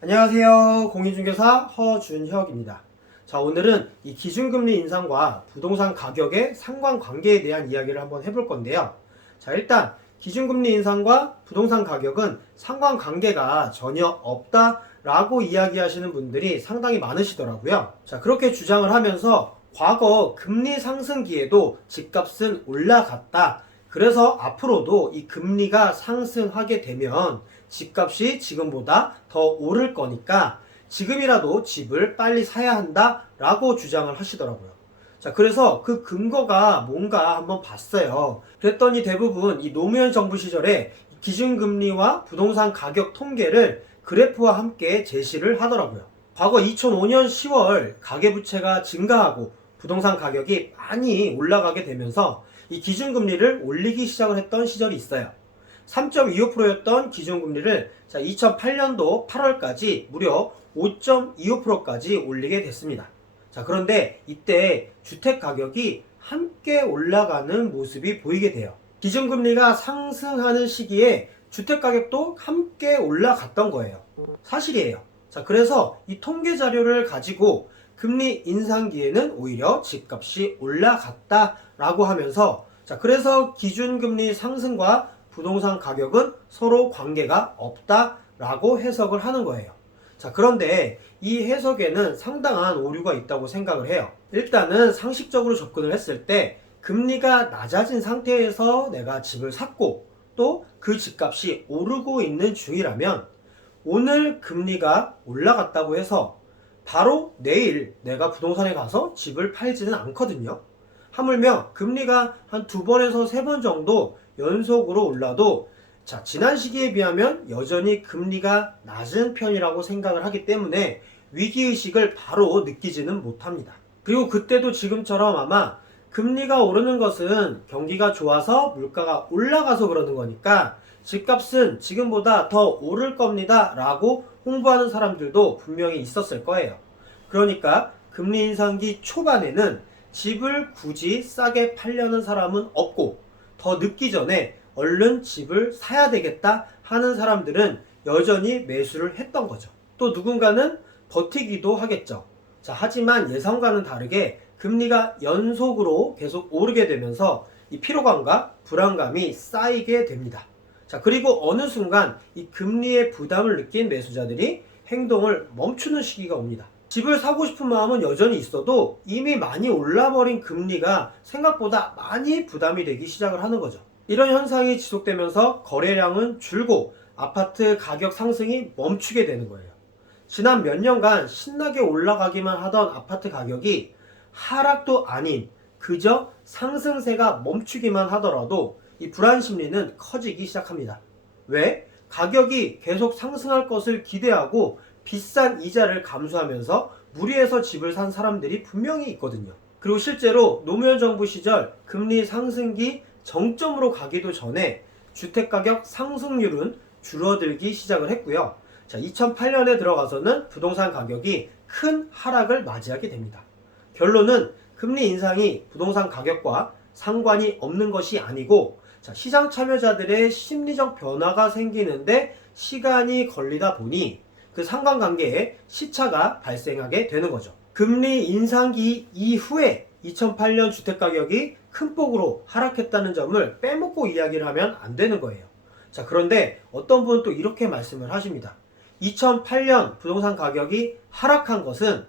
안녕하세요. 공인중개사 허준혁입니다. 자, 오늘은 이 기준금리 인상과 부동산 가격의 상관관계에 대한 이야기를 한번 해볼 건데요. 자, 일단 기준금리 인상과 부동산 가격은 상관관계가 전혀 없다라고 이야기하시는 분들이 상당히 많으시더라고요. 자, 그렇게 주장을 하면서 과거 금리 상승기에도 집값은 올라갔다. 그래서 앞으로도 이 금리가 상승하게 되면 집값이 지금보다 더 오를 거니까 지금이라도 집을 빨리 사야 한다 라고 주장을 하시더라고요. 자, 그래서 그 근거가 뭔가 한번 봤어요. 그랬더니 대부분 이 노무현 정부 시절에 기준금리와 부동산 가격 통계를 그래프와 함께 제시를 하더라고요. 과거 2005년 10월 가계부채가 증가하고 부동산 가격이 많이 올라가게 되면서 이 기준금리를 올리기 시작을 했던 시절이 있어요. 3.25%였던 기준금리를 2008년도 8월까지 무려 5.25%까지 올리게 됐습니다. 자, 그런데 이때 주택가격이 함께 올라가는 모습이 보이게 돼요. 기준금리가 상승하는 시기에 주택가격도 함께 올라갔던 거예요. 사실이에요. 자, 그래서 이 통계 자료를 가지고 금리 인상기에는 오히려 집값이 올라갔다라고 하면서 그래서 기준금리 상승과 부동산 가격은 서로 관계가 없다라고 해석을 하는 거예요. 자, 그런데 이 해석에는 상당한 오류가 있다고 생각을 해요. 일단은 상식적으로 접근을 했을 때 금리가 낮아진 상태에서 내가 집을 샀고 또 그 집값이 오르고 있는 중이라면 오늘 금리가 올라갔다고 해서 바로 내일 내가 부동산에 가서 집을 팔지는 않거든요. 하물며 금리가 한 2번에서 3번 정도 연속으로 올라도 지난 시기에 비하면 여전히 금리가 낮은 편이라고 생각을 하기 때문에 위기의식을 바로 느끼지는 못합니다. 그리고 그때도 지금처럼 아마 금리가 오르는 것은 경기가 좋아서 물가가 올라가서 그러는 거니까 집값은 지금보다 더 오를 겁니다 라고 홍보하는 사람들도 분명히 있었을 거예요. 그러니까 금리 인상기 초반에는 집을 굳이 싸게 팔려는 사람은 없고 더 늦기 전에 얼른 집을 사야 되겠다 하는 사람들은 여전히 매수를 했던 거죠. 또 누군가는 버티기도 하겠죠. 자, 하지만 예상과는 다르게 금리가 연속으로 계속 오르게 되면서 이 피로감과 불안감이 쌓이게 됩니다. 자, 그리고 어느 순간 이 금리의 부담을 느낀 매수자들이 행동을 멈추는 시기가 옵니다. 집을 사고 싶은 마음은 여전히 있어도 이미 많이 올라버린 금리가 생각보다 많이 부담이 되기 시작을 하는 거죠. 이런 현상이 지속되면서 거래량은 줄고 아파트 가격 상승이 멈추게 되는 거예요. 지난 몇 년간 신나게 올라가기만 하던 아파트 가격이 하락도 아닌 그저 상승세가 멈추기만 하더라도 이 불안 심리는 커지기 시작합니다. 왜? 가격이 계속 상승할 것을 기대하고 비싼 이자를 감수하면서 무리해서 집을 산 사람들이 분명히 있거든요. 그리고 실제로 노무현 정부 시절 금리 상승기 정점으로 가기도 전에 주택가격 상승률은 줄어들기 시작을 했고요. 2008년에 들어가서는 부동산 가격이 큰 하락을 맞이하게 됩니다. 결론은 금리 인상이 부동산 가격과 상관이 없는 것이 아니고 시장 참여자들의 심리적 변화가 생기는데 시간이 걸리다 보니 그 상관관계에 시차가 발생하게 되는 거죠. 금리 인상기 이후에 2008년 주택가격이 큰 폭으로 하락했다는 점을 빼먹고 이야기를 하면 안 되는 거예요. 자, 그런데 어떤 분은 또 이렇게 말씀을 하십니다. 2008년 부동산 가격이 하락한 것은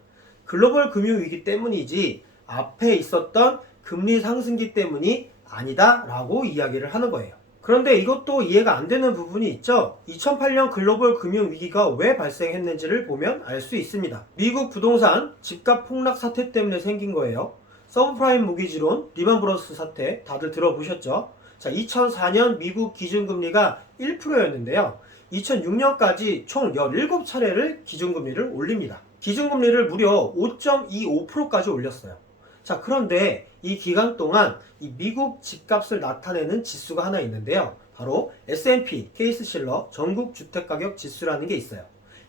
글로벌 금융위기 때문이지 앞에 있었던 금리 상승기 때문이 아니다 라고 이야기를 하는 거예요. 그런데 이것도 이해가 안 되는 부분이 있죠. 2008년 글로벌 금융위기가 왜 발생했는지를 보면 알 수 있습니다. 미국 부동산 집값 폭락 사태 때문에 생긴 거예요. 서브프라임 모기지론, 리먼브러스 사태 다들 들어보셨죠? 2004년 미국 기준금리가 1%였는데요. 2006년까지 총 17차례를 기준금리를 올립니다. 기준금리를 무려 5.25%까지 올렸어요. 자, 그런데 이 기간 동안 이 미국 집값을 나타내는 지수가 하나 있는데요. 바로 S&P 케이스실러 전국 주택가격 지수라는 게 있어요.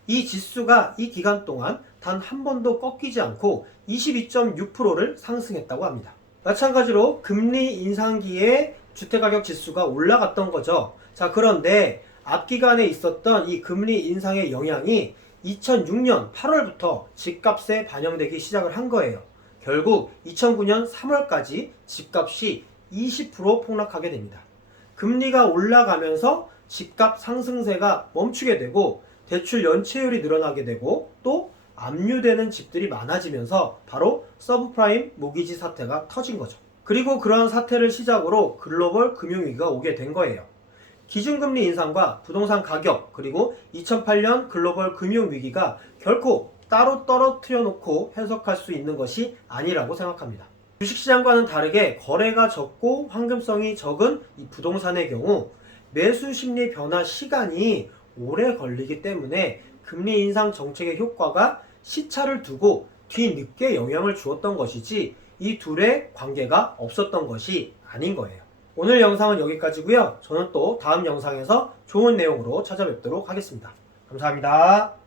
이 지수가 이 기간 동안 단 한 번도 꺾이지 않고 22.6%를 상승했다고 합니다. 마찬가지로 금리 인상기에 주택가격 지수가 올라갔던 거죠. 자, 그런데 앞 기간에 있었던 이 금리 인상의 영향이 2006년 8월부터 집값에 반영되기 시작을 한 거예요. 결국 2009년 3월까지 집값이 20% 폭락하게 됩니다. 금리가 올라가면서 집값 상승세가 멈추게 되고 대출 연체율이 늘어나게 되고 또 압류되는 집들이 많아지면서 바로 서브프라임 모기지 사태가 터진 거죠. 그리고 그러한 사태를 시작으로 글로벌 금융위기가 오게 된 거예요. 기준금리 인상과 부동산 가격 그리고 2008년 글로벌 금융위기가 결코 따로 떨어뜨려 놓고 해석할 수 있는 것이 아니라고 생각합니다. 주식시장과는 다르게 거래가 적고 황금성이 적은 이 부동산의 경우 매수 심리 변화 시간이 오래 걸리기 때문에 금리 인상 정책의 효과가 시차를 두고 뒤늦게 영향을 주었던 것이지 이 둘의 관계가 없었던 것이 아닌 거예요. 오늘 영상은 여기까지고요. 저는 또 다음 영상에서 좋은 내용으로 찾아뵙도록 하겠습니다. 감사합니다.